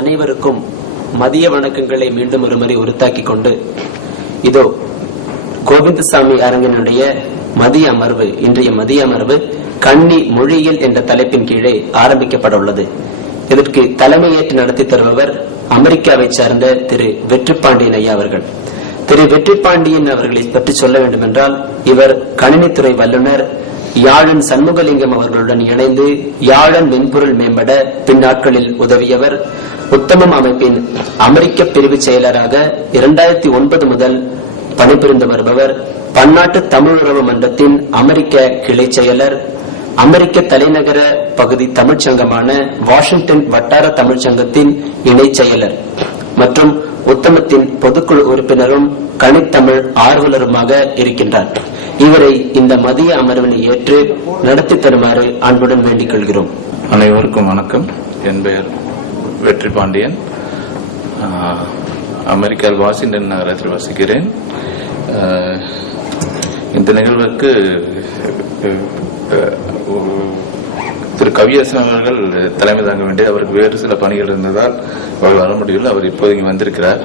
அனைவருக்கும் மதிய வணக்கங்களை மீண்டும் ஒருமுறை உறுத்தாக்கிக் கொண்டு இதோ கோவிந்தசாமி அரங்கனுடைய மதிய அமர்வு இன்றைய மதிய அமர்வு கண்ணி மொழியியல் என்ற தலைப்பின் கீழே ஆரம்பிக்கப்பட உள்ளது. இதற்கு தலைமையேற்று நடத்தி தருபவர் அமெரிக்காவை சார்ந்த திரு வெற்றிப்பாண்டியன் ஐயா அவர்கள். திரு வெற்றிப்பாண்டியன் அவர்களை பற்றி சொல்ல வேண்டும் என்றால் இவர் கணினித்துறை வல்லுநர் யாழன் சண்முகலிங்கம் அவர்களுடன் இணைந்து யாழன் மென்பொருள் மேம்பட பின்னாட்களில் உதவியவர் உத்தமம் அமைப்பின் அமெரிக்க பிரிவு செயலராக இரண்டாயிரத்தி ஒன்பது முதல் பணிபுரிந்து வருபவர். பன்னாட்டு தமிழுறவு மன்றத்தின் அமெரிக்க கிளை செயலர். அமெரிக்க தலைநகர பகுதி தமிழ்ச்சங்கமான வாஷிங்டன் வட்டார தமிழ்ச்சங்கத்தின் இணை செயலர். மற்றும் உத்தமத்தின் பொதுக்குழு உறுப்பினரும் கணித்தமிழ் ஆர்வலருமாக இருக்கின்றார். இவரை இந்த மதிய அமர்வினை ஏற்று நடத்தி தருமாறு அன்புடன் வேண்டிக் கொள்கிறோம். அனைவருக்கும் வணக்கம். என் பெயர் வெற்றி பாண்டியன் அமெரிக்காவில் வாஷிங்டன் நகரத்தில் வசிக்கிறேன். இந்த நிகழ்வுக்கு திரு கவியரசன் அவர்கள் தலைமை தாங்க வேண்டிய அவருக்கு வேறு சில பணிகள் இருந்ததால் அவர் வர முடியவில்லை. அவர் இப்போதைக்கு வந்திருக்கிறார்.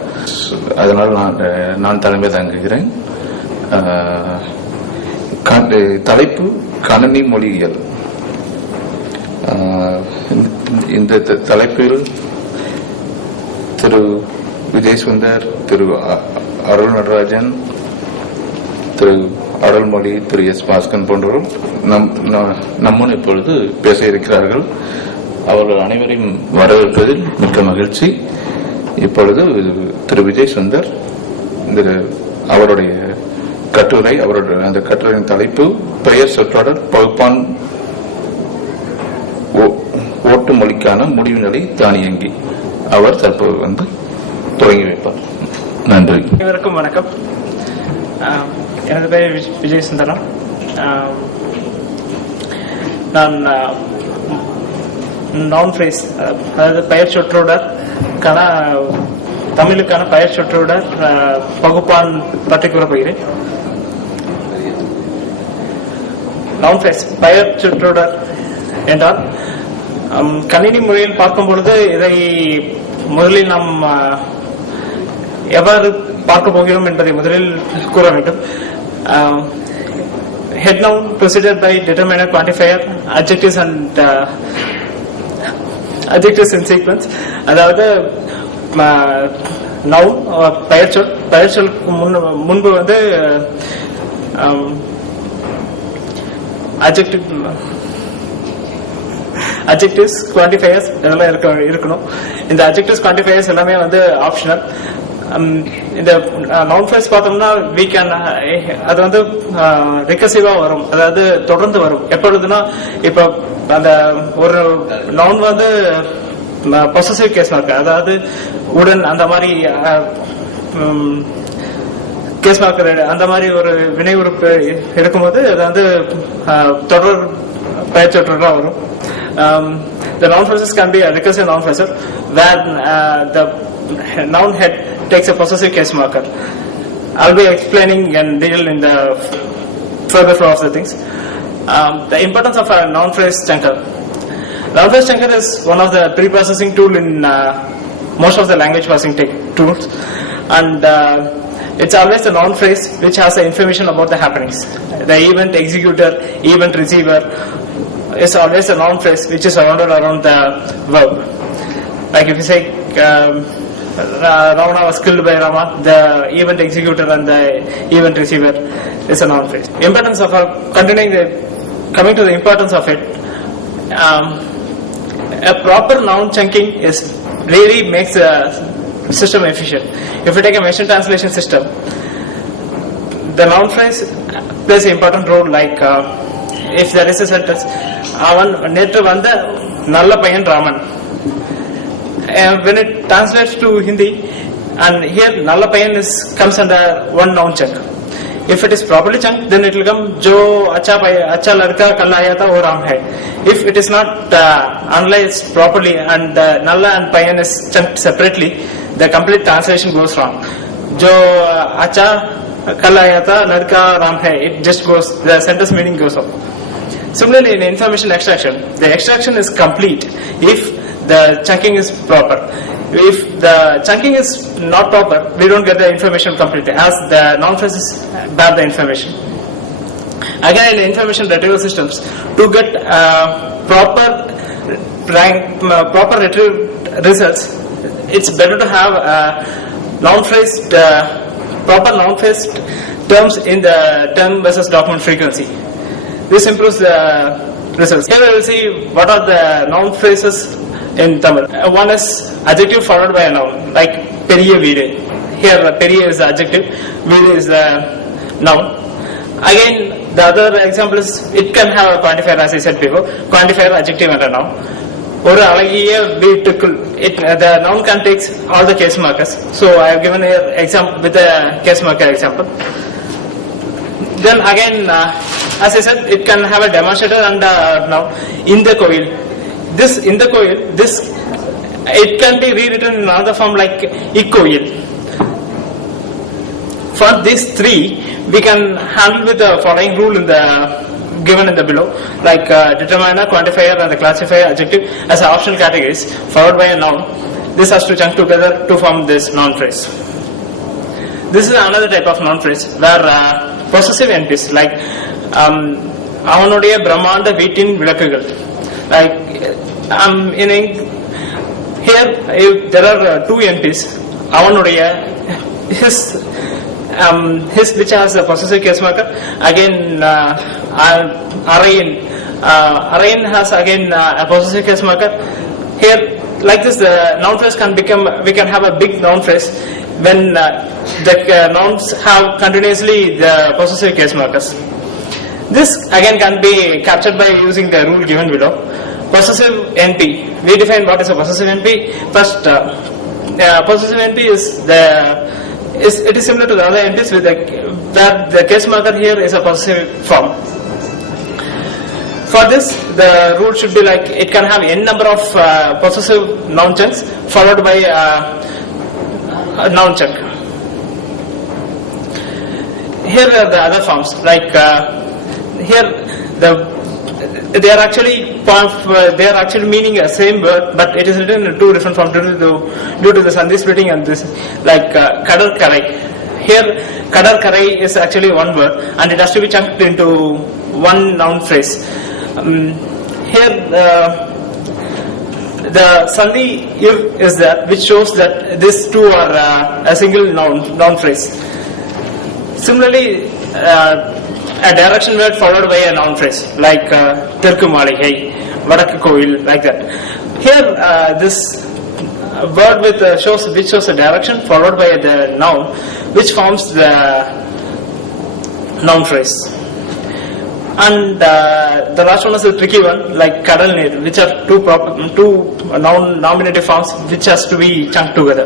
அதனால் நான் நான் தலைமை தாங்குகிறேன். தலைப்பு கணனி மொழியியல். இந்த- த- தலைப்பில் திரு விஜய் சுந்தர் திரு அ- அருள் நடராஜன் திரு அருள்மொழி திரு எஸ் பாஸ்கன் போன்றவரும் நம் ந- நம்முன் இப்பொழுது பேச இருக்கிறார்கள். அவர்கள் அனைவரையும் வரவேற்பதில் மிக்க மகிழ்ச்சி. இப்பொழுது திரு விஜய் சுந்தர் இந்த அவருடைய கட்டுரை அவருடைய அந்த கட்டுரையின் தலைப்பு பெயர் சொற்றொடர் பகுப்பான் ஓட்டு மொழிக்கான முடிவு நிலை தானியங்கி அவர் தற்போது வந்து தொடங்கி வைப்பார். நன்றி. அனைவருக்கும் வணக்கம். ஆஹ் எனது பெயர் விஜய் சுந்தரம் ஆஹ் நான் நவுன் ஃப்ரேஸ் அதாவது பெயர் சொற்றொடர் கன தமிழுக்கான பெயர் சொற்றொடர் பகுப்பான் பற்றி கூறப்போகிறேன் நான் ஃப்ரேஸ் பெயர் சொற்றொடர் என்றால் கணினி முறையில் பார்க்கும் பொழுது இதை முதலில் நாம் எவ்வாறு பார்க்க போகிறோம் என்பதை முதலில் கூற வேண்டும். Head noun preceded by determiner quantifier adjectives and uh, adjectives in அதாவது நவுன் பெயர்ச்சொல் பெயர்ச்சொலுக்கு முன் முன்பு வந்து அஜெக்டிவ் அப்ஜெக்டிவ்ஸ் குவான்டிஃபையர்ஸ் இதெல்லாம் இருக்க இருக்கணும். இந்த அப்ஜெக்டிவ்ஸ் குவான்டிஃபையர்ஸ் எல்லாமே வந்து ஆப்ஷனல் um, இந்த uh, நவுன் ஃபேஸ் பார்த்தோம்னா வீ கேன் uh, அது வந்து uh, ரிகசிவா வரும். அதாவது தொடர்ந்து வரும். எப்பொழுதுனா இப்போ அந்த ஒரு நவுன் வந்து பொசசிவ் கேஸ் இருக்கு அதாவது உடன் அந்த மாதிரி um, கேஸ் மார்க்கர் அந்த மாதிரி ஒரு வினை உறுப்பு இருக்கும்போது அது வந்து தொடர் பயிற்சி வரும். Um, the noun phrases can be a recursive noun phrase where uh, the noun head takes a possessive case marker. I'll be explaining and deal in the further flow of the things. Um, the importance of a noun phrase chunker. Noun phrase chunker is one of the pre-processing tool in uh, most of the language processing tools, and uh, it's always the noun phrase which has the information about the happenings. The event executor, event receiver is always a noun phrase which is surrounded around the verb. Like if you say um, Ra- Ravana was killed by Rama, the event executor and the event receiver is a noun phrase. Importance of a, continuing the, coming to the importance of it, um, a proper noun chunking is really makes the system efficient. If you take a machine translation system, the noun phrase plays an important role like uh, if there is a sentence அவன் நேற்று வந்த நல்ல பையன் Raman when it translates to hindi and here நல்ல பையன் is comes under one noun check if it is properly chunked then it will come jo acha bhai acha ladka kal aaya tha wo ram hai if it is not uh, analyzed properly and uh, nalla and payan is chunked separately the complete translation goes wrong jo acha kal aaya tha ladka ram hai it just goes the sentence meaning goes off Similarly, in information extraction, the extraction is complete if the chunking is proper. if the chunking is not proper, we don't get the information completely as the noun phrases bear the information. Again, in information retrieval systems, to get uh, proper rank, uh, proper retrieve results, it's better to have uh, noun phrased, uh, proper noun phrased terms in the term versus document frequency. This improves the results. Here we will see what are the noun phrases in Tamil. Uh, One is adjective followed by a noun, like periya veedu. Here uh, periya is the adjective, veedu is the noun. Again, the other example is it can have a quantifier as I said before, quantifier, adjective and a noun. ஒரு அழகிய வீட்டுக்குள் it the noun can take all the case markers so i have given here example with a case marker example then again uh, as i said it can have a demonstrator and uh, now in the coil this in the coil this it can be rewritten in another form like ecoil for these three we can handle with the following rule in the given in the below like uh, determiner quantifier and the classifier adjective as optional categories followed by a noun. This has to chunk together to form this noun phrase. This is another type of noun phrase where uh, possessive entities like அவனுடைய பிரம்மாண்ட வீட்டின் விளக்குகள் like um, in Eng- here if there are uh, two entities அவனுடைய his um, his which has a possessive case marker again uh, uh, Arayan uh, Arayan has again uh, a possessive case marker here like this the noun phrase can become we can have a big noun phrase when uh, the uh, nouns have continuously the possessive case markers this again can be captured by using the rule given below. Possessive NP. We define what is a possessive NP. First, uh, uh, possessive NP is the is it is similar to the other NPs with the that the case marker here is a possessive form. For this, the rule should be like it can have n number of uh, possessive noun chunks followed by uh, a noun chunk. Here are the other forms like uh, here the they are actually uh, they are actually meaning the same word but it is written in two different forms due to the, due to the sandhi splitting and this like uh, kadar karai here kadar karai is actually one word and it has to be chunked into one noun phrase. Um, here uh, the sandhi ir is there which shows that these two are uh, a single noun noun phrase. Similarly, uh, a direction word followed by a noun phrase like Tirku Maligai, Vadakku like that. Here, uh, this word with uh, shows which shows a direction followed by the noun, which forms the noun phrase. And uh, the last one is a tricky one, like Kadal Nir, which are two prop- two noun nominative forms which has to be chunked together.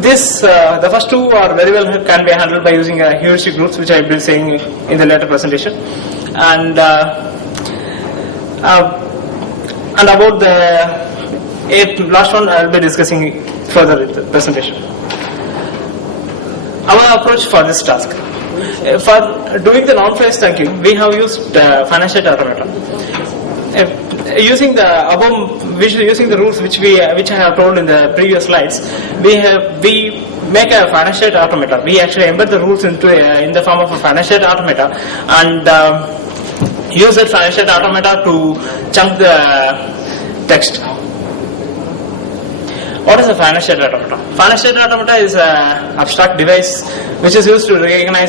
This, uh, the first two are very well can be handled by using uh, heuristic rules, which I will be saying in the later presentation. And uh, uh, and about the eighth, last one, I will be discussing further in the presentation. Our approach for this task. Uh, For doing the non-phrase chunking, we have used uh, financial automata. Using the above visual using the rules which we which I have told in the previous slides, we have we make a financial automata. We actually embed the rules into a, in the form of a financial automata and um, use that financial automata to chunk the text. What is a financial automata? Financial automata is an abstract device which is used to recognize